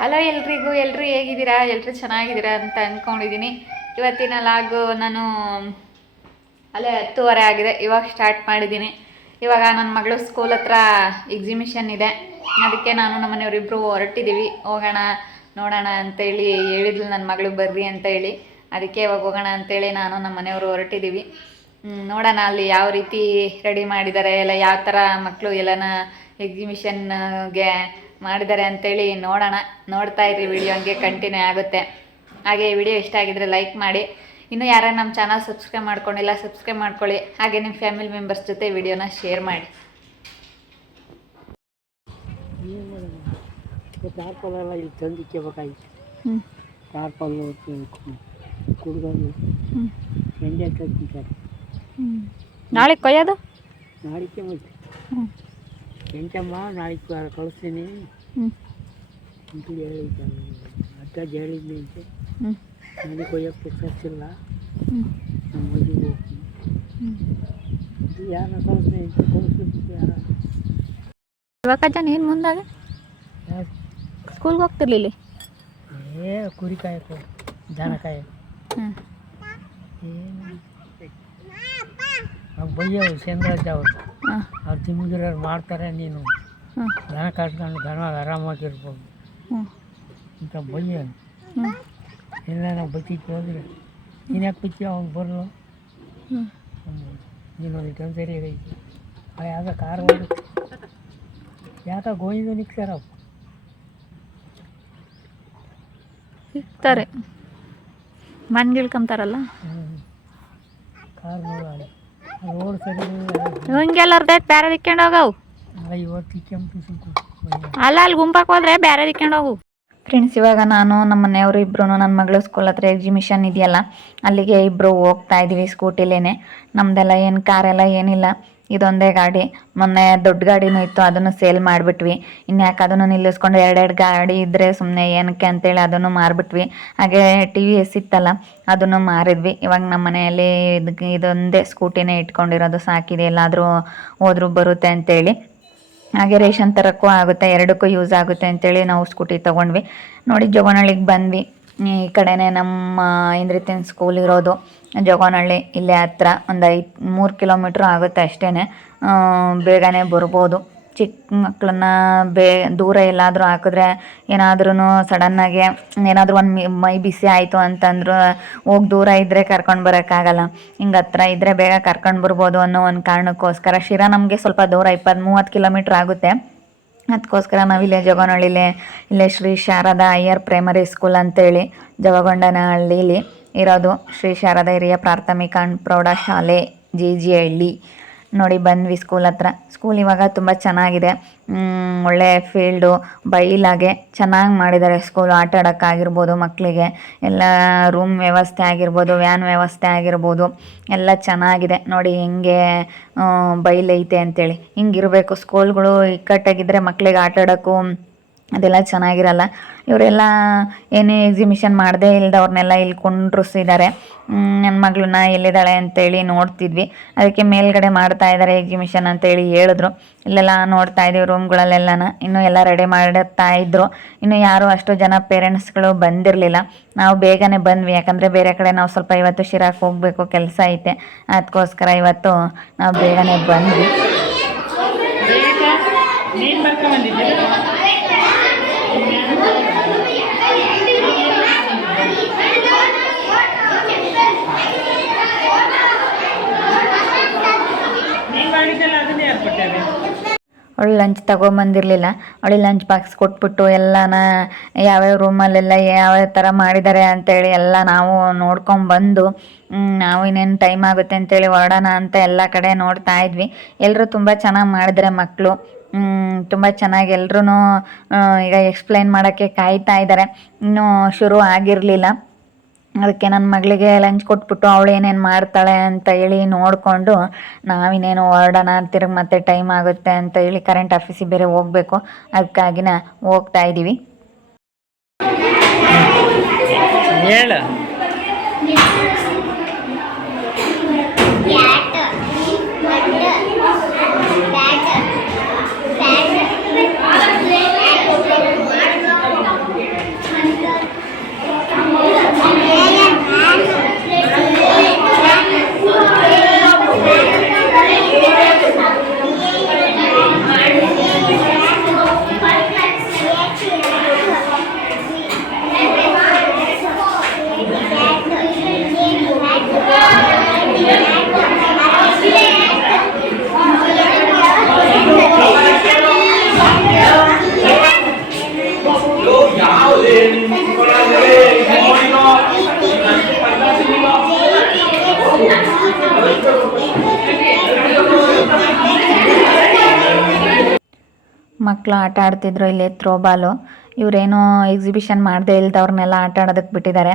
Hello ಎಲ್ರಿಗೂ ಎಲ್ಲರೂ ಹೇಗಿದ್ದೀರಾ? ಎಲ್ಲರೂ ಚೆನ್ನಾಗಿದ್ದೀರಾ? ಅಂತ ಅಂದ್ಕೊಂಡಿದ್ದೀನಿ ಇವತ್ತಿನ ಲಾಗು ನಾನು ಅಲ್ಲೇ ಹತ್ತುವರೆ ಆಗಿದೆ. ಇವಾಗ ಸ್ಟಾರ್ಟ್ ಮಾಡಿದ್ದೀನಿ. ಇವಾಗ ನನ್ನ ಮಗಳು ಸ್ಕೂಲ್ ಹತ್ರ ಎಕ್ಸಿಬಿಷನ್ ಇದೆ. ಅದಕ್ಕೆ ನಾನು ನಮ್ಮ ಮನೆಯವರಿಬ್ಬರು ಹೊರಟಿದ್ದೀವಿ. ಹೋಗೋಣ, ನೋಡೋಣ ಅಂತೇಳಿ ಹೇಳಿದ್ಲು ನನ್ನ ಮಗಳು, ಬರ್ರಿ ಅಂತ ಹೇಳಿ. ಅದಕ್ಕೆ ಇವಾಗ ಹೋಗೋಣ ಅಂತೇಳಿ ನಾನು ನಮ್ಮ ಮನೆಯವರು ಹೊರಟಿದ್ದೀವಿ. ನೋಡೋಣ ಅಲ್ಲಿ ಯಾವ ರೀತಿ ರೆಡಿ ಮಾಡಿದ್ದಾರೆ. ಎಲ್ಲ ಯಾವ ಥರ ಮಕ್ಕಳು ಎಲ್ಲನ ಎಕ್ಸಿಬಿಷನ್ಗೆ ಮಾಡಿದ್ದಾರೆ ಅಂತೇಳಿ ನೋಡೋಣ. ನೋಡ್ತಾ ಇರಿ ವಿಡಿಯೋ ಹಂಗೆ ಕಂಟಿನ್ಯೂ ಆಗುತ್ತೆ. ಹಾಗೆ ವಿಡಿಯೋ ಇಷ್ಟ ಆಗಿದ್ರೆ ಲೈಕ್ ಮಾಡಿ. ಇನ್ನು ಯಾರು ನಮ್ಮ ಚಾನಲ್ ಸಬ್ಸ್ಕ್ರೈಬ್ ಮಾಡ್ಕೊಂಡಿಲ್ಲ ಸಬ್ಸ್ಕ್ರೈಬ್ ಮಾಡ್ಕೊಳ್ಳಿ. ಹಾಗೆ ನಿಮ್ಮ ಫ್ಯಾಮಿಲಿ ಮೆಂಬರ್ಸ್ ಜೊತೆ ವಿಡಿಯೋನ ಶೇರ್ ಮಾಡಿ. ಇಲ್ಲಿ ಟಾರ್ಪಲ್ಲು ನಾಳೆ ಕೊಯ್ಯೋದು? ನಾಳಿಕೆ ಎಂಟಮ್ಮ ನಾಳೆಗೆ ಕಳಿಸ್ತೀನಿ ಹ್ಞೂ ಅಂತ ಹೇಳಿದ್ದಾನೆ ಅಜ್ಜ ಹೇಳಿದ್ನಿ ಅಂತೆ ಹ್ಞೂ ನನಗೆ ಕೊಯ್ಯೋಕ್ಕೆ ಖರ್ಚಿಲ್ಲ ಹ್ಞೂ ನಮ್ಮ ಮದುವೆಗೆ ಹೋಗ್ತೀನಿ ಇದು ಯಾರನ್ನ ಕಳಿಸ್ತೀನಿ ಅಂತ ಕಳಿಸ್ಬೇಕು ಯಾರ ಇವಾಗ ಜನ ಏನು ಮುಂದಾಗ ಯಾರು ಸ್ಕೂಲ್ಗೆ ಹೋಗ್ತಿರ್ಲಿಲ್ಲ ಏ ಕುರಿ ಕಾಯಕ್ಕೆ ದನ ಕಾಯಕ್ಕೆ ಹ್ಞೂ ಏನು ಬಯ್ಯೋ ಚಂದ್ರಾಜ್ ಅವರು. ಹಾಂ. ಅವ್ರು ತಿಮ್ಮಿಗಿರೋರು ಮಾಡ್ತಾರೆ ನೀನು. ದನ ಕಾಸ್ಕೊಂಡು ದನವಾಗ ಆರಾಮಾಗಿರ್ಬೋದು. ಹ್ಞೂ ಅಂತ ಬಯ್ಯ ಹ್ಞೂ ಇಲ್ಲ ನಾವು ಬೈತಿಕ್ಕೆ ಹೋದ್ರೆ. ನೀನು ಯಾಕೆ ಬಿಚ್ಚಿ ಅವ್ನು ಬರಲು. ಹ್ಞೂ ನೀನು ಒಂದು ಟೈಮ್ ಸರಿ ಆಗೈತಿ ಆ ಯಾವ್ದೋ ಕಾರ್ ಹೋಗಿ ಯಾಕೆ ಗೋಯಿಂದು ನಿಕ್ಸಾರಪ್ಪ ಸಿಗ್ತಾರೆ ಮನ್ಗಿಳ್ಕೊಂತಾರಲ್ಲ ಕಾರ್ ನೋಡಿ ರೋಡ್ ಸರಿ ಬೇರೆ ದಿಕ್ಕೊಂಡು ಹೋಗವು. ಸುಂಕು ಅಲ್ಲ ಅಲ್ಲಿ ಗುಂಪಕ್ಕೆ ಹೋದ್ರೆ ಬೇರೆ ದಿಕ್ಕೊಂಡು ಹೋಗು ಫ್ರೆಂಡ್ಸ್ ಇವಾಗ ನಾನು ನಮ್ಮ ಮನೆಯವರು ಇಬ್ಬರು ನನ್ನ ಮಗಳು ಸ್ಕೂಲ್ ಹತ್ರ ಎಕ್ಸಿಬಿಷನ್ ಇದೆಯಲ್ಲ ಅಲ್ಲಿಗೆ ಇಬ್ಬರು ಹೋಗ್ತಾ ಇದ್ದೀವಿ ಸ್ಕೂಟಿಲೇನೆ ನಮ್ಮದೆಲ್ಲ ಏನು ಕಾರೆಲ್ಲ ಏನಿಲ್ಲ. ಇದೊಂದೇ ಗಾಡಿ. ಮೊನ್ನೆ ದೊಡ್ಡ ಗಾಡಿನೂ ಇತ್ತು, ಅದನ್ನು ಸೇಲ್ ಮಾಡಿಬಿಟ್ವಿ. ಇನ್ಯಾಕೆ ಅದನ್ನು ನಿಲ್ಲಿಸ್ಕೊಂಡು ಎರಡೆರಡು ಗಾಡಿ ಇದ್ದರೆ ಸುಮ್ಮನೆ ಏನಕ್ಕೆ ಅಂತೇಳಿ ಅದನ್ನು ಮಾರಿಬಿಟ್ವಿ. ಹಾಗೆ ಟಿ ವಿ ಎಸ್ ಇತ್ತಲ್ಲ, ಅದನ್ನು ಮಾರಿದ್ವಿ. ಇವಾಗ ನಮ್ಮ ಮನೆಯಲ್ಲಿ ಇದಕ್ಕೆ ಇದೊಂದೇ ಸ್ಕೂಟಿನೇ ಇಟ್ಕೊಂಡಿರೋದು. ಸಾಕಿದೆ, ಎಲ್ಲಾದರೂ ಹೋದರೂ ಬರುತ್ತೆ ಅಂತೇಳಿ. ಹಾಗೆ ರೇಷನ್ ತರಕ್ಕೂ ಆಗುತ್ತೆ, ಎರಡಕ್ಕೂ ಯೂಸ್ ಆಗುತ್ತೆ ಅಂತೇಳಿ ನಾವು ಸ್ಕೂಟಿ ತೊಗೊಂಡ್ವಿ. ನೋಡಿ ಜೋಗನಹಳ್ಳಿಗೆ ಬಂದ್ವಿ. ಈ ಕಡೆನೇ ನಮ್ಮ ಇಂದ್ರಿತಿನ್ ಸ್ಕೂಲ್ ಇರೋದು ಜೋಗನಹಳ್ಳಿ. ಇಲ್ಲೇ ಹತ್ರ ಒಂದು ಐದು ಮೂರು ಕಿಲೋಮೀಟ್ರ್ ಆಗುತ್ತೆ ಅಷ್ಟೇ ಬೇಗನೆ ಬರ್ಬೋದು. ಚಿಕ್ಕ ಮಕ್ಕಳನ್ನ ಬೇ, ದೂರ ಎಲ್ಲಾದರೂ ಹಾಕಿದ್ರೆ ಏನಾದ್ರೂ ಸಡನ್ನಾಗಿ ಏನಾದರೂ ಒಂದು ಮೈ ಬಿಸಿ ಆಯಿತು ಅಂತಂದ್ರು ಹೋಗಿ ದೂರ ಇದ್ದರೆ ಕರ್ಕೊಂಡು ಬರೋಕ್ಕಾಗಲ್ಲ. ಹಿಂಗೆ ಹತ್ರ ಇದ್ದರೆ ಬೇಗ ಕರ್ಕೊಂಡು ಬರ್ಬೋದು ಅನ್ನೋ ಒಂದು ಕಾರಣಕ್ಕೋಸ್ಕರ ಶಿರಾ ನಮಗೆ ಸ್ವಲ್ಪ ದೂರ ಇಪ್ಪತ್ತು ಮೂವತ್ತು ಕಿಲೋಮೀಟ್ರ್ ಆಗುತ್ತೆ. ಅದಕ್ಕೋಸ್ಕರ ನಾವು ಇಲ್ಲೇ ಜಗನಹಳ್ಳಿಲೇ ಇಲ್ಲೇ ಶ್ರೀ ಶಾರದಾ ಅಯ್ಯರ್ ಪ್ರೈಮರಿ ಸ್ಕೂಲ್ ಅಂತೇಳಿ ಜವಗೊಂಡನಹಳ್ಳಿಲಿ ಇರೋದು. ಶ್ರೀ ಶಾರದಾ ಹಿರಿಯ ಪ್ರಾಥಮಿಕ ಪ್ರೌಢಶಾಲೆ ಜಿ ಜಿ ಹಳ್ಳಿ ನೋಡಿ, ಬಂದ್ವಿ ಸ್ಕೂಲ್ ಹತ್ರ. ಸ್ಕೂಲ್ ಇವಾಗ ತುಂಬ ಚೆನ್ನಾಗಿದೆ. ಒಳ್ಳೆ ಫೀಲ್ಡು ಬೈಲಾಗೆ ಚೆನ್ನಾಗಿ ಮಾಡಿದ್ದಾರೆ ಸ್ಕೂಲ್ ಆಟ ಆಡೋಕ್ಕಾಗಿರ್ಬೋದು ಮಕ್ಕಳಿಗೆ ಎಲ್ಲ ರೂಮ್ ವ್ಯವಸ್ಥೆ ಆಗಿರ್ಬೋದು ವ್ಯಾನ್ ವ್ಯವಸ್ಥೆ ಆಗಿರ್ಬೋದು. ಎಲ್ಲ ಚೆನ್ನಾಗಿದೆ. ನೋಡಿ, ಹೆಂಗೆ ಬೈಲ್ ಬೈಲೈತೆ ಅಂತೇಳಿ. ಹಿಂಗಿರಬೇಕು. ಸ್ಕೂಲ್ಗಳು ಇಕ್ಕಟ್ಟಾಗಿದ್ದರೆ ಮಕ್ಕಳಿಗೆ ಆಟ ಆಡೋಕ್ಕೂ ಅದೆಲ್ಲ ಚೆನ್ನಾಗಿರಲ್ಲ. ಇವರೆಲ್ಲ ಏನೇ ಎಕ್ಸಿಬಿಷನ್ ಮಾಡದೇ ಇಲ್ದವ್ರನ್ನೆಲ್ಲ ಇಲ್ಲಿ ಕುಂಡ್ರಿಸಿದ್ದಾರೆ ನನ್ನ ಮಗಳನ್ನ ಎಲ್ಲಿದ್ದಾಳೆ ಅಂತೇಳಿ ನೋಡ್ತಿದ್ವಿ. ಅದಕ್ಕೆ ಮೇಲ್ಗಡೆ ಮಾಡ್ತಾ ಇದ್ದಾರೆ ಎಕ್ಸಿಬಿಷನ್ ಅಂತೇಳಿ ಹೇಳಿದ್ರು. ಇಲ್ಲೆಲ್ಲ ನೋಡ್ತಾ ಇದ್ವಿ ರೂಮ್ಗಳಲ್ಲೆಲ್ಲನ ಇನ್ನೂ ಎಲ್ಲ ರೆಡಿ ಮಾಡುತ್ತಾ ಇದ್ರು. ಇನ್ನು ಯಾರು ಅಷ್ಟು ಜನ ಪೇರೆಂಟ್ಸ್ಗಳು ಬಂದಿರಲಿಲ್ಲ. ನಾವು ಬೇಗನೆ ಬಂದ್ವಿ. ಯಾಕಂದರೆ ಬೇರೆ ಕಡೆ ನಾವು ಸ್ವಲ್ಪ ಇವತ್ತು ಶಿರಾಕ್ ಹೋಗಬೇಕು ಕೆಲಸ ಐತೆ. ಅದಕ್ಕೋಸ್ಕರ ಇವತ್ತು ನಾವು ಬೇಗನೆ ಬಂದ್ವಿ ನೀನು ಬರ್ಕೊಂಬಂದಿದ್ದೀರಾ ನೀನು ಮಾಡಿದ್ದೆಲ್ಲ ಅದನ್ನೇ ಏರ್ಪಟ್ಟಾರೆ ಅವಳು ಲಂಚ್ ತಗೊಂಬಂದಿರಲಿಲ್ಲ. ಅವಳಿಗೆ ಲಂಚ್ ಬಾಕ್ಸ್ ಕೊಟ್ಬಿಟ್ಟು ಎಲ್ಲನ ಯಾವ್ಯಾವ ರೂಮಲ್ಲೆಲ್ಲ ಯಾವ ಥರ ಮಾಡಿದ್ದಾರೆ ಅಂತೇಳಿ ಎಲ್ಲ ನಾವು ನೋಡ್ಕೊಂಬಂದು ನಾವು ಇನ್ನೇನು ಟೈಮ್ ಆಗುತ್ತೆ ಅಂತೇಳಿ ಹೊರಡೋಣ ಅಂತ ಎಲ್ಲ ಕಡೆ ನೋಡ್ತಾ ಇದ್ವಿ. ಎಲ್ಲರೂ ತುಂಬ ಚೆನ್ನಾಗಿ ಮಾಡಿದ್ರೆ ಮಕ್ಕಳು ತುಂಬ ಚೆನ್ನಾಗಿ ಎಲ್ಲರೂ ಈಗ ಎಕ್ಸ್ಪ್ಲೈನ್ ಮಾಡೋಕ್ಕೆ ಕಾಯ್ತಾ ಇದ್ದಾರೆ ಇನ್ನೂ ಶುರು ಆಗಿರಲಿಲ್ಲ. ಅದಕ್ಕೆ ನನ್ನ ಮಗಳಿಗೆ ಲಂಚ್ ಕೊಟ್ಬಿಟ್ಟು ಅವಳು ಏನೇನು ಮಾಡ್ತಾಳೆ ಅಂತ ಹೇಳಿ ನೋಡಿಕೊಂಡು ನಾವಿನ್ನೇನು ಹೊರಡೋಣ, ತಿರುಗಿ ಮತ್ತೆ ಟೈಮ್ ಆಗುತ್ತೆ ಅಂತ ಹೇಳಿ ಕರೆಂಟ್ ಆಫೀಸಿಗೆ ಬೇರೆ ಹೋಗಬೇಕು. ಅದಕ್ಕಾಗಿನ ಹೋಗ್ತಾ ಇದ್ದೀವಿ ಹೇಳ. ಮಕ್ಕಳು ಆಟ ಆಡ್ತಿದ್ರು ಇಲ್ಲಿ ಥ್ರೋಬಾಲು ಇವರೇನೋ ಎಕ್ಸಿಬಿಷನ್ ಮಾಡದೇ ಇಲ್ದವ್ರನ್ನೆಲ್ಲ ಆಟ ಆಡೋದಕ್ಕೆ ಬಿಟ್ಟಿದ್ದಾರೆ.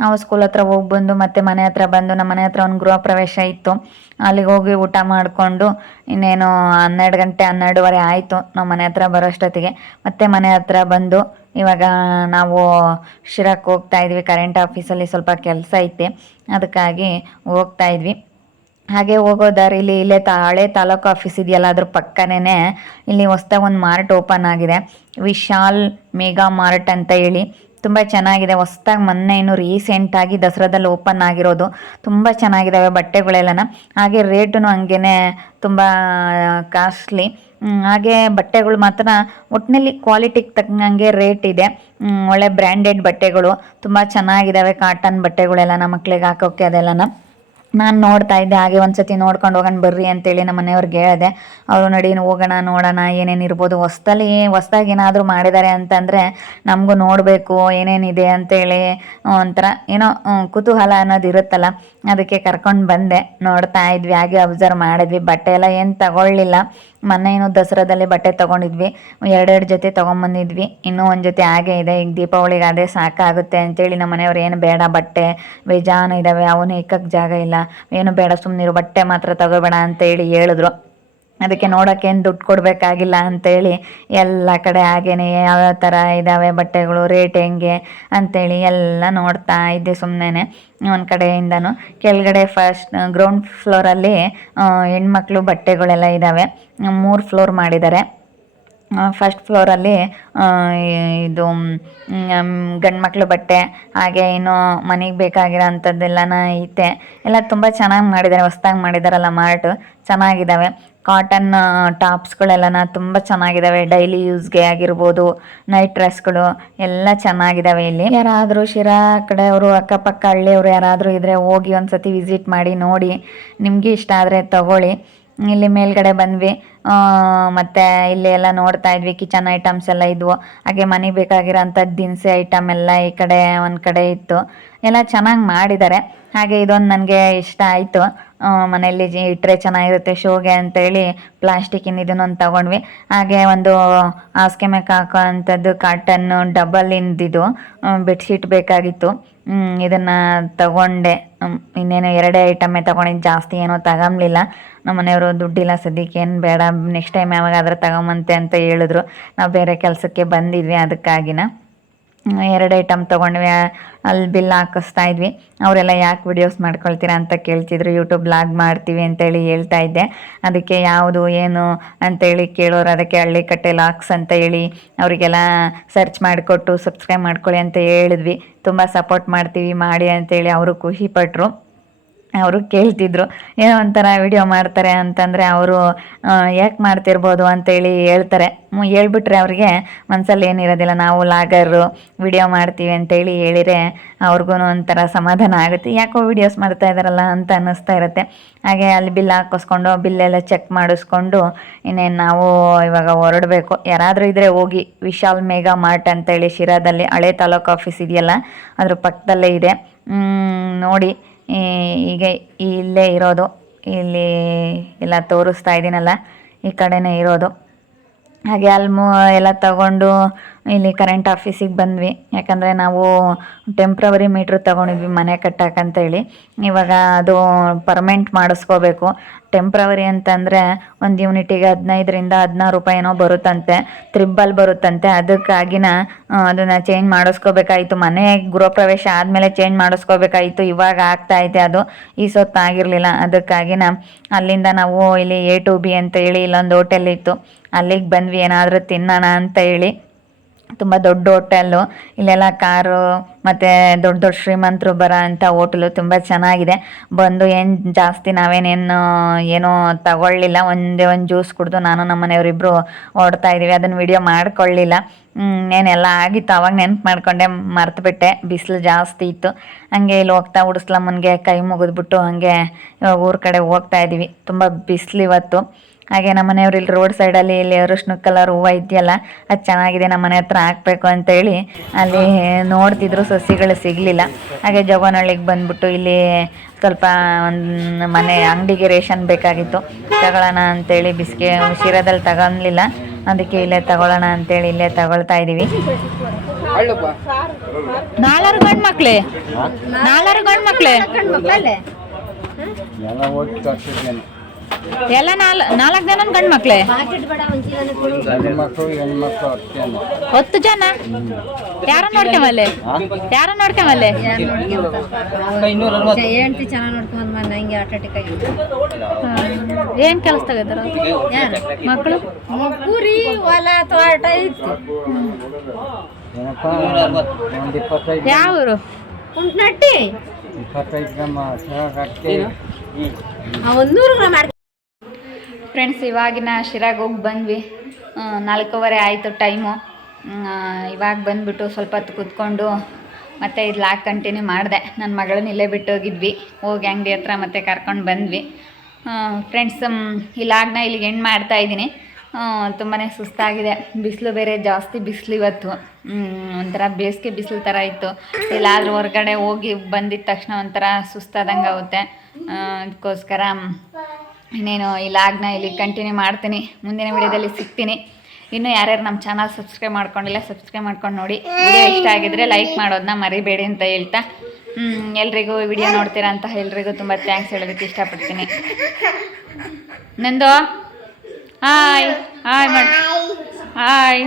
ನಾವು ಸ್ಕೂಲ್ ಹತ್ರ ಹೋಗಿ ಬಂದು ಮತ್ತೆ ಮನೆ ಹತ್ರ ಬಂದು ನಮ್ಮ ಮನೆ ಹತ್ರ ಒಂದು ಗೃಹ ಪ್ರವೇಶ ಇತ್ತು. ಅಲ್ಲಿಗೆ ಹೋಗಿ ಊಟ ಮಾಡಿಕೊಂಡು ಇನ್ನೇನು ಹನ್ನೆರಡು ಗಂಟೆ ಹನ್ನೆರಡುವರೆ ಆಯಿತು ನಾವು ಮನೆ ಹತ್ರ ಬರೋಷ್ಟೊತ್ತಿಗೆ. ಮತ್ತೆ ಮನೆ ಹತ್ರ ಬಂದು ಇವಾಗ ನಾವು ಶಿರಕ್ಕೆ ಹೋಗ್ತಾ ಇದ್ವಿ. ಕರೆಂಟ್ ಆಫೀಸಲ್ಲಿ ಸ್ವಲ್ಪ ಕೆಲಸ ಐತೆ. ಅದಕ್ಕಾಗಿ ಹೋಗ್ತಾ ಇದ್ವಿ. ಹಾಗೆ ಹೋಗೋ ದಾರಿಲಿ ಇಲ್ಲೇ ತಾ, ಹಳೆ ತಾಲೂಕು ಆಫೀಸ್ ಇದೆಯಲ್ಲ, ಅದ್ರ ಪಕ್ಕನೇ ಇಲ್ಲಿ ಹೊಸ್ದಾಗಿ ಒಂದು ಮಾರ್ಟ್ ಓಪನ್ ಆಗಿದೆ. ವಿಶಾಲ್ ಮೇಗಾ ಮಾರ್ಟ್ ಅಂತ ಹೇಳಿ. ತುಂಬ ಚೆನ್ನಾಗಿದೆ. ಹೊಸ್ದಾಗಿ ಮೊನ್ನೆ ಇನ್ನು ರೀಸೆಂಟಾಗಿ ದಸರಾದಲ್ಲಿ ಓಪನ್ ಆಗಿರೋದು. ತುಂಬ ಚೆನ್ನಾಗಿದ್ದಾವೆ ಬಟ್ಟೆಗಳೆಲ್ಲನ. ಹಾಗೆ ರೇಟೂ ಹಂಗೇ ತುಂಬ ಕಾಸ್ಟ್ಲಿ ಹಾಗೆ ಬಟ್ಟೆಗಳು ಮಾತ್ರ ಒಟ್ಟಿನಲ್ಲಿ ಕ್ವಾಲಿಟಿಗೆ ತಕ್ಕಂಗೆ ರೇಟ್ ಇದೆ. ಒಳ್ಳೆ ಬ್ರ್ಯಾಂಡೆಡ್ ಬಟ್ಟೆಗಳು. ತುಂಬ ಚೆನ್ನಾಗಿದ್ದಾವೆ ಕಾಟನ್ ಬಟ್ಟೆಗಳೆಲ್ಲ ಮಕ್ಳಿಗೆ ಹಾಕೋಕ್ಕೆ ಅದೆಲ್ಲನ. ನಾನು ನೋಡ್ತಾ ಇದ್ದೆ, ಹಾಗೆ ಒಂದ್ಸತಿ ನೋಡ್ಕೊಂಡು ಹೋಗೋಣ ಬರ್ರಿ ಅಂತೇಳಿ ನಮ್ಮ ಮನೆಯವ್ರಿಗೆ ಹೇಳಿದೆ. ಅವರು ನಡಿ ಹೋಗೋಣ, ನೋಡೋಣ, ಏನೇನು ಇರ್ಬೋದು. ಹೊಸ್ದಲ್ಲಿ, ಹೊಸ್ದಾಗಿ ಏನಾದರೂ ಮಾಡಿದ್ದಾರೆ ಅಂತಂದರೆ ನಮಗೂ ನೋಡಬೇಕು, ಏನೇನಿದೆ ಅಂತೇಳಿ ಒಂಥರ ಏನೋ ಕುತೂಹಲ ಅನ್ನೋದು ಇರುತ್ತಲ್ಲ. ಅದಕ್ಕೆ ಕರ್ಕೊಂಡು ಬಂದೆ. ನೋಡ್ತಾ ಇದ್ವಿ, ಹಾಗೆ ಅಬ್ಸರ್ವ್ ಮಾಡಿದ್ವಿ. ಬಟ್ಟೆ ಎಲ್ಲ ಏನು ತಗೊಳ್ಳಿಲ್ಲ. ಮೊನ್ನೆ ಏನು ದಸರಾದಲ್ಲಿ ಬಟ್ಟೆ ತೊಗೊಂಡಿದ್ವಿ. ಎರಡೆರಡು ಜೊತೆ ತೊಗೊಂಬಂದಿದ್ವಿ. ಇನ್ನೂ ಒಂದು ಜೊತೆ ಹಾಗೆ ಇದೆ. ಈಗ ದೀಪಾವಳಿಗೆ ಅದೇ ಸಾಕಾಗುತ್ತೆ ಅಂತೇಳಿ ನಮ್ಮ ಮನೆಯವ್ರು ಏನು ಬೇಡ ಬಟ್ಟೆ, ಬೇಜಾನು ಇದ್ದಾವೆ ಅವನು ಇಕ್ಕಕ್ಕೆ ಜಾಗ ಇಲ್ಲ. ಏನು ಬೇಡ ಸುಮ್ಮನಿರು ಬಟ್ಟೆ ಮಾತ್ರ ತಗೋಬೇಡ ಅಂತೇಳಿ ಹೇಳಿದ್ರು. ಅದಕ್ಕೆ ನೋಡೋಕೆ ಏನು ದುಡ್ಡು ಕೊಡಬೇಕಾಗಿಲ್ಲ ಅಂತೇಳಿ ಎಲ್ಲ ಕಡೆ ಹಾಗೇನೆ ಯಾವ್ಯಾವ ಥರ ಇದ್ದಾವೆ ಬಟ್ಟೆಗಳು ರೇಟ್ ಹೆಂಗೆ ಅಂತೇಳಿ ಎಲ್ಲ ನೋಡ್ತಾ ಇದ್ದೆ ಸುಮ್ಮನೆ ಒಂದು ಕಡೆಯಿಂದನು ಕೆಳಗಡೆ ಫಸ್ಟ್ ಗ್ರೌಂಡ್ ಫ್ಲೋರಲ್ಲಿ ಹೆಣ್ಮಕ್ಳು ಬಟ್ಟೆಗಳೆಲ್ಲ ಇದ್ದಾವೆ ಮೂರು ಫ್ಲೋರ್ ಮಾಡಿದ್ದಾರೆ. ಫಸ್ಟ್ ಫ್ಲೋರಲ್ಲಿ ಇದು ಗಂಡು ಮಕ್ಕಳು ಬಟ್ಟೆ, ಹಾಗೆ ಇನ್ನು ಮನೆಗೆ ಬೇಕಾಗಿರೋ ಅಂಥದ್ದೆಲ್ಲನ ಐತೆ. ಎಲ್ಲ ತುಂಬ ಚೆನ್ನಾಗಿ ಮಾಡಿದ್ದಾರೆ, ಹೊಸ್ದಾಗಿ ಮಾಡಿದಾರಲ್ಲ ಮಾರ್ಟು. ಚೆನ್ನಾಗಿದ್ದಾವೆ ಕಾಟನ್ ಟಾಪ್ಸ್ಗಳೆಲ್ಲನ ತುಂಬ ಚೆನ್ನಾಗಿದ್ದಾವೆ ಡೈಲಿ ಯೂಸ್ಗೆ ಆಗಿರ್ಬೋದು ನೈಟ್ ಡ್ರೆಸ್ಗಳು ಎಲ್ಲ ಚೆನ್ನಾಗಿದ್ದಾವೆ ಇಲ್ಲಿ. ಯಾರಾದರೂ ಶಿರಾ ಕಡೆಯವರು ಅಕ್ಕಪಕ್ಕ ಹಳ್ಳಿಯವರು ಯಾರಾದರೂ ಇದ್ದರೆ ಹೋಗಿ ಒಂದ್ಸತಿ ವಿಸಿಟ್ ಮಾಡಿ ನೋಡಿ. ನಿಮಗೆ ಇಷ್ಟ ಆದರೆ ತಗೊಳ್ಳಿ. ಇಲ್ಲಿ ಮೇಲ್ಗಡೆ ಬಂದ್ವಿ. ಮತ್ತೆ ಇಲ್ಲಿ ಎಲ್ಲ ನೋಡ್ತಾ ಇದ್ವಿ, ಕಿಚನ್ ಐಟಮ್ಸ್ ಎಲ್ಲ ಇದ್ವು. ಹಾಗೆ ಮನೆಗೆ ಬೇಕಾಗಿರೋಂಥ ದಿನಸಿ ಐಟಮ್ ಎಲ್ಲ ಈ ಕಡೆ, ಒಂದು ಕಡೆ ಇತ್ತು. ಎಲ್ಲ ಚೆನ್ನಾಗಿ ಮಾಡಿದ್ದಾರೆ. ಹಾಗೆ ಇದೊಂದು ನನಗೆ ಇಷ್ಟ ಆಯಿತು. ಮನೆಯಲ್ಲಿ ಇಟ್ಟರೆ ಚೆನ್ನಾಗಿರುತ್ತೆ ಶೋಗೆ ಅಂತೇಳಿ ಪ್ಲಾಸ್ಟಿಕ್ಕಿನ ಇದನ್ನೊಂದು ತಗೊಂಡ್ವಿ. ಹಾಗೆ ಒಂದು ಹಾಸಿಗೆ ಮೇಲೆ ಹಾಕೋ ಅಂಥದ್ದು ಕಾಟನ್ನು ಡಬಲ್ ಇಂದಿದು ಬೆಡ್ಶೀಟ್ ಬೇಕಾಗಿತ್ತು. ಇದನ್ನ ತಗೊಂಡೆ. ಇನ್ನೇನು ಎರಡೇ ಐಟಮೇ ತಗೊಂಡಿದ್ದು ಜಾಸ್ತಿ ಏನೂ ತಗೊಂಬಲಿಲ್ಲ. ನಮ್ಮ ಮನೆಯವರು ದುಡ್ಡಿಲ್ಲ, ಸದ್ಯಕ್ಕೆ ಏನು ಬೇಡ ನೆಕ್ಸ್ಟ್ ಟೈಮ್ ಯಾವಾಗಾದ್ರೂ ತಗೊಂಬಂತೆ ಅಂತ ಹೇಳಿದ್ರು. ನಾವು ಬೇರೆ ಕೆಲಸಕ್ಕೆ ಬಂದಿದ್ವಿ ಅದಕ್ಕಾಗಿನ. ಎರಡು ಐಟಮ್ ತೊಗೊಂಡ್ವಿ. ಅಲ್ಲಿ ಬಿಲ್ ಹಾಕಿಸ್ತಾ ಇದ್ವಿ. ಅವರೆಲ್ಲ ಯಾಕೆ ವಿಡಿಯೋಸ್ ಮಾಡ್ಕೊಳ್ತೀರಾ ಅಂತ ಕೇಳ್ತಿದ್ರು. ಯೂಟ್ಯೂಬ್ ಬ್ಲಾಗ್ ಮಾಡ್ತೀವಿ ಅಂತೇಳಿ ಹೇಳ್ತಾ ಇದ್ದೆ. ಅದಕ್ಕೆ ಯಾವುದು, ಏನು ಅಂತೇಳಿ ಕೇಳೋರು ಅದಕ್ಕೆ ಹಳ್ಳಿ ಕಟ್ಟೆ ಲಾಕ್ಸ್ ಅಂತ ಹೇಳಿ ಅವರಿಗೆಲ್ಲ ಸರ್ಚ್ ಮಾಡಿಕೊಟ್ಟು ಸಬ್ಸ್ಕ್ರೈಬ್ ಮಾಡ್ಕೊಳ್ಳಿ ಅಂತ ಹೇಳಿದ್ವಿ. ತುಂಬ ಸಪೋರ್ಟ್ ಮಾಡ್ತೀವಿ, ಮಾಡಿ ಅಂತೇಳಿ ಅವರು ಖುಷಿಪಟ್ಟರು ಅವರು ಕೇಳ್ತಿದ್ರು, ಏನೋ ಒಂಥರ ವಿಡಿಯೋ ಮಾಡ್ತಾರೆ ಅಂತಂದರೆ ಅವರು ಯಾಕೆ ಮಾಡ್ತಿರ್ಬೋದು? ಅಂತೇಳಿ ಹೇಳ್ತಾರೆ. ಹೇಳ್ಬಿಟ್ರೆ ಅವ್ರಿಗೆ ಮನಸ್ಸಲ್ಲಿ ಏನಿರೋದಿಲ್ಲ, ನಾವು ಲಾಗರು ವಿಡಿಯೋ ಮಾಡ್ತೀವಿ ಅಂತೇಳಿ ಹೇಳಿದರೆ ಅವ್ರಿಗೂ ಒಂಥರ ಸಮಾಧಾನ ಆಗುತ್ತೆ. ಯಾಕೋ ವಿಡಿಯೋಸ್ ಮಾಡ್ತಾ ಇದ್ದಾರಲ್ಲ ಅಂತ ಅನ್ನಿಸ್ತಾ ಇರುತ್ತೆ. ಹಾಗೆ ಅಲ್ಲಿ ಬಿಲ್ ಹಾಕಿಸ್ಕೊಂಡು ಬಿಲ್ಲೆಲ್ಲ ಚೆಕ್ ಮಾಡಿಸ್ಕೊಂಡು, ಇನ್ನೇನು ನಾವು ಇವಾಗ ಹೊರಡಬೇಕು. ಯಾರಾದರೂ ಇದ್ದರೆ ಹೋಗಿ, ವಿಶಾಲ್ ಮೇಘಾ ಮಾರ್ಟ್ ಅಂತೇಳಿ ಶಿರಾದಲ್ಲಿ ಹಳೆ ತಾಲೂಕು ಆಫೀಸ್ ಇದೆಯಲ್ಲ, ಅದ್ರ ಪಕ್ಕದಲ್ಲೇ ಇದೆ. ನೋಡಿ. ಈಗ ಇಲ್ಲೇ ಇರೋದು. ಇಲ್ಲಿ ಎಲ್ಲ ತೋರಿಸ್ತಾ ಇದ್ದೀನಲ್ಲ ಈ ಕಡೆನೇ ಇರೋದು. ಹಾಗೆ ಅಲ್ಲಿ ಎಲ್ಲ ತಗೊಂಡು ಇಲ್ಲಿ ಕರೆಂಟ್ ಆಫೀಸಿಗೆ ಬಂದ್ವಿ. ಯಾಕಂದರೆ ನಾವು ಟೆಂಪ್ರವರಿ ಮೀಟ್ರ್ ತಗೊಂಡಿದ್ವಿ ಮನೆ ಕಟ್ಟಕ್ಕಂತೇಳಿ ಇವಾಗ ಅದು ಪರ್ಮೆಂಟ್ ಮಾಡಿಸ್ಕೋಬೇಕು. ಟೆಂಪ್ರವರಿ ಅಂತಂದರೆ ಒಂದು ಯೂನಿಟಿಗೆ ಹದಿನೈದರಿಂದ ಹದಿನಾರು ರೂಪಾಯಿ ಏನೋ ಬರುತ್ತಂತೆ. ತ್ರಿಬ್ಬಲ್ ಬರುತ್ತಂತೆ. ಅದಕ್ಕಾಗಿನ ಅದನ್ನು ಚೇಂಜ್ ಮಾಡಿಸ್ಕೋಬೇಕಾಯಿತು. ಮನೆ ಗೃಹ ಪ್ರವೇಶ ಆದಮೇಲೆ ಚೇಂಜ್ ಮಾಡಿಸ್ಕೋಬೇಕಾಯಿತು. ಇವಾಗ ಆಗ್ತಾ ಐತೆ ಅದು. ಈ ಸೊತ್ತು ಆಗಿರಲಿಲ್ಲ ಅದಕ್ಕಾಗಿನ ಅಲ್ಲಿಂದ ನಾವು ಇಲ್ಲಿ ಎ ಟು ಬಿ ಅಂತ ಹೇಳಿ ಇಲ್ಲೊಂದು ಹೋಟೆಲ್ ಇತ್ತು. ಅಲ್ಲಿಗೆ ಬಂದ್ವಿ, ಏನಾದರೂ ತಿನ್ನೋಣ ಅಂತ ಹೇಳಿ. ತುಂಬ ದೊಡ್ಡ ಹೋಟೆಲ್ಲು, ಇಲ್ಲೆಲ್ಲ ಕಾರು ಮತ್ತು ದೊಡ್ಡ ದೊಡ್ಡ ಶ್ರೀಮಂತರು ಬರೋ ಅಂಥ ಹೋಟೆಲು ತುಂಬ ಚೆನ್ನಾಗಿದೆ. ಬಂದು ಏನು ಜಾಸ್ತಿ ನಾವೇನೇನು, ಏನೂ ತಗೊಳ್ಳಿಲ್ಲ. ಒಂದೇ ಒಂದು ಜ್ಯೂಸ್ ಕುಡಿದು ನಾನು ನಮ್ಮ ಮನೆಯವರಿಬ್ಬರು ಓಡ್ತಾ ಇದ್ದೀವಿ ಅದನ್ನು ವಿಡಿಯೋ ಮಾಡ್ಕೊಳ್ಳಿಲ್ಲ. ಏನೆಲ್ಲ ಆಗಿತ್ತು ಅವಾಗ ನೆನ್ಪು ಮಾಡ್ಕೊಂಡೆ, ಮರ್ತುಬಿಟ್ಟೆ. ಬಿಸಿಲು ಜಾಸ್ತಿ ಇತ್ತು. ಹಂಗೆ ಇಲ್ಲಿ ಹೋಗ್ತಾ ಉಡಿಸ್ಲಮ್ಮನಿಗೆ ಕೈ ಮುಗಿದ್ಬಿಟ್ಟು ಹಾಗೆ ಇವಾಗ ಊರ ಕಡೆ ಹೋಗ್ತಾ ಇದ್ದೀವಿ ತುಂಬ ಬಿಸಿಲು ಇವತ್ತು. ಹಾಗೆ ನಮ್ಮ ಮನೆಯವ್ರು ಇಲ್ಲಿ ರೋಡ್ ಸೈಡಲ್ಲಿ ಇಲ್ಲಿ ಅರಿಶಿನ ಕಲರ್ ಹೂವು ಇದೆಯಲ್ಲ ಅದು ಚೆನ್ನಾಗಿದೆ ನಮ್ಮ ಮನೆ ಹತ್ರ ಹಾಕ್ಬೇಕು ಅಂತೇಳಿ ಅಲ್ಲಿ ನೋಡ್ತಿದ್ರು ಸಸಿಗಳು ಸಿಗಲಿಲ್ಲ. ಹಾಗೆ ಜೋಗನಹಳ್ಳಿಗೆ ಬಂದ್ಬಿಟ್ಟು ಇಲ್ಲಿ ಸ್ವಲ್ಪ ಒಂದು ಮನೆ ಅಂಗಡಿಗೆ ರೇಷನ್ ಬೇಕಾಗಿತ್ತು. ತಗೊಳ್ಳೋಣ ಅಂತೇಳಿ ಬಿಸ್ಕೆ ಶಿರಾದಲ್ಲಿ ತಗೊಂಡ್ಲಿಲ್ಲ. ಅದಕ್ಕೆ ಇಲ್ಲೇ ತಗೊಳ್ಳೋಣ ಅಂತೇಳಿ ಇಲ್ಲೇ ತಗೊಳ್ತಾ ಇದ್ದೀವಿ ನಾಲ್ವರು ಗಂಡು ಮಕ್ಳೇ ನಾಲ್ವರು ಗಂಡು ಮಕ್ಳೇ ಎಲ್ಲ ನಾಲ್ ನಾಲ್ಕು ಜನ ಗಂಡು ಮಕ್ಳೆ? ಮಕ್ಕಳು ಹತ್ತು ಜನ? ಯಾರ ನೋಡ್ಕೊಂಬಲ್ಲೆ ಯಾರ ನೋಡ್ಕೊಂಬಲ್ಲೆ ಹೆಂಡತಿ ಚೆನ್ನಾಗಿ ನೋಡ್ಕೊಂಡ್ ಬಂದ ಹಿಂಗೆ ಆಟೋಟಿಕ್ ಆಗಿ ಏನ್ ಕೆಲಸ ತಗೋತಾರ? ಮಕ್ಕಳು ಕುರಿ ಹೊಲ ತೋಟ ಇತ್ತು. ಯಾವ್ರು? ಊರು ಕುಂಟ್ನಟ್ಟಿ. ಇಪ್ಪತ್ತೈದು ಗ್ರಾಮ ಒಂದೂರು ಗ್ರಾಮ ಫ್ರೆಂಡ್ಸ್ ಇವಾಗಿನ ಶಿರಾಗ ಹೋಗಿ ಬಂದ್ವಿ. ನಾಲ್ಕೂವರೆ ಆಯಿತು ಟೈಮು. ಇವಾಗ ಬಂದ್ಬಿಟ್ಟು ಸ್ವಲ್ಪ ಹೊತ್ತು ಕೂತ್ಕೊಂಡು ಮತ್ತು ಇದು ಲಾಕ್ ಕಂಟಿನ್ಯೂ ಮಾಡಿದೆ. ನನ್ನ ಮಗಳನ್ನ ಇಲ್ಲೇ ಬಿಟ್ಟು ಹೋಗಿದ್ವಿ ಹೋಗಿ ಅಂಗಡಿ ಹತ್ರ ಮತ್ತೆ ಕರ್ಕೊಂಡು ಬಂದ್ವಿ. ಫ್ರೆಂಡ್ಸ್ ಈ ಲಾಗ್ನ ಇಲ್ಲಿಗೆ ಎಂಡ್ ಮಾಡ್ತಾ ಇದ್ದೀನಿ. ತುಂಬಾ ಸುಸ್ತಾಗಿದೆ. ಬಿಸಿಲು ಬೇರೆ ಜಾಸ್ತಿ ಬಿಸಿಲು ಇವತ್ತು. ಒಂಥರ ಬೇಸಿಗೆ ಬಿಸಿಲು ಥರ ಇತ್ತು. ಎಲ್ಲಾದರೂ ಹೊರಗಡೆ ಹೋಗಿ ಬಂದಿದ ತಕ್ಷಣ ಒಂಥರ ಸುಸ್ತಾದಂಗೆ ಆಗುತ್ತೆ. ಅದಕ್ಕೋಸ್ಕರ ಇನ್ನೇನು ಈ ಲಾಗ್ನ ಇಲ್ಲಿ ಕಂಟಿನ್ಯೂ ಮಾಡ್ತೀನಿ. ಮುಂದಿನ ವಿಡಿಯೋದಲ್ಲಿ ಸಿಗ್ತೀನಿ. ಇನ್ನು ಯಾರ್ಯಾರು ನಮ್ಮ ಚಾನಲ್ ಸಬ್ಸ್ಕ್ರೈಬ್ ಮಾಡ್ಕೊಂಡಿಲ್ಲ ಸಬ್ಸ್ಕ್ರೈಬ್ ಮಾಡ್ಕೊಂಡು ನೋಡಿ. ವಿಡಿಯೋ ಇಷ್ಟ ಆಗಿದ್ರೆ ಲೈಕ್ ಮಾಡೋದನ್ನ ಮರಿಬೇಡಿ ಅಂತ ಹೇಳ್ತಾ. ಹ್ಞೂ ಎಲ್ರಿಗೂ ವಿಡಿಯೋ ನೋಡ್ತೀರಾ ಅಂತ ಎಲ್ರಿಗೂ ತುಂಬ ಥ್ಯಾಂಕ್ಸ್ ಹೇಳೋದಕ್ಕೆ ಇಷ್ಟಪಡ್ತೀನಿ. ನಂದು? ಹಾಯ್ ಹಾಯ್ ಮಾಡಿ ಹಾಯ್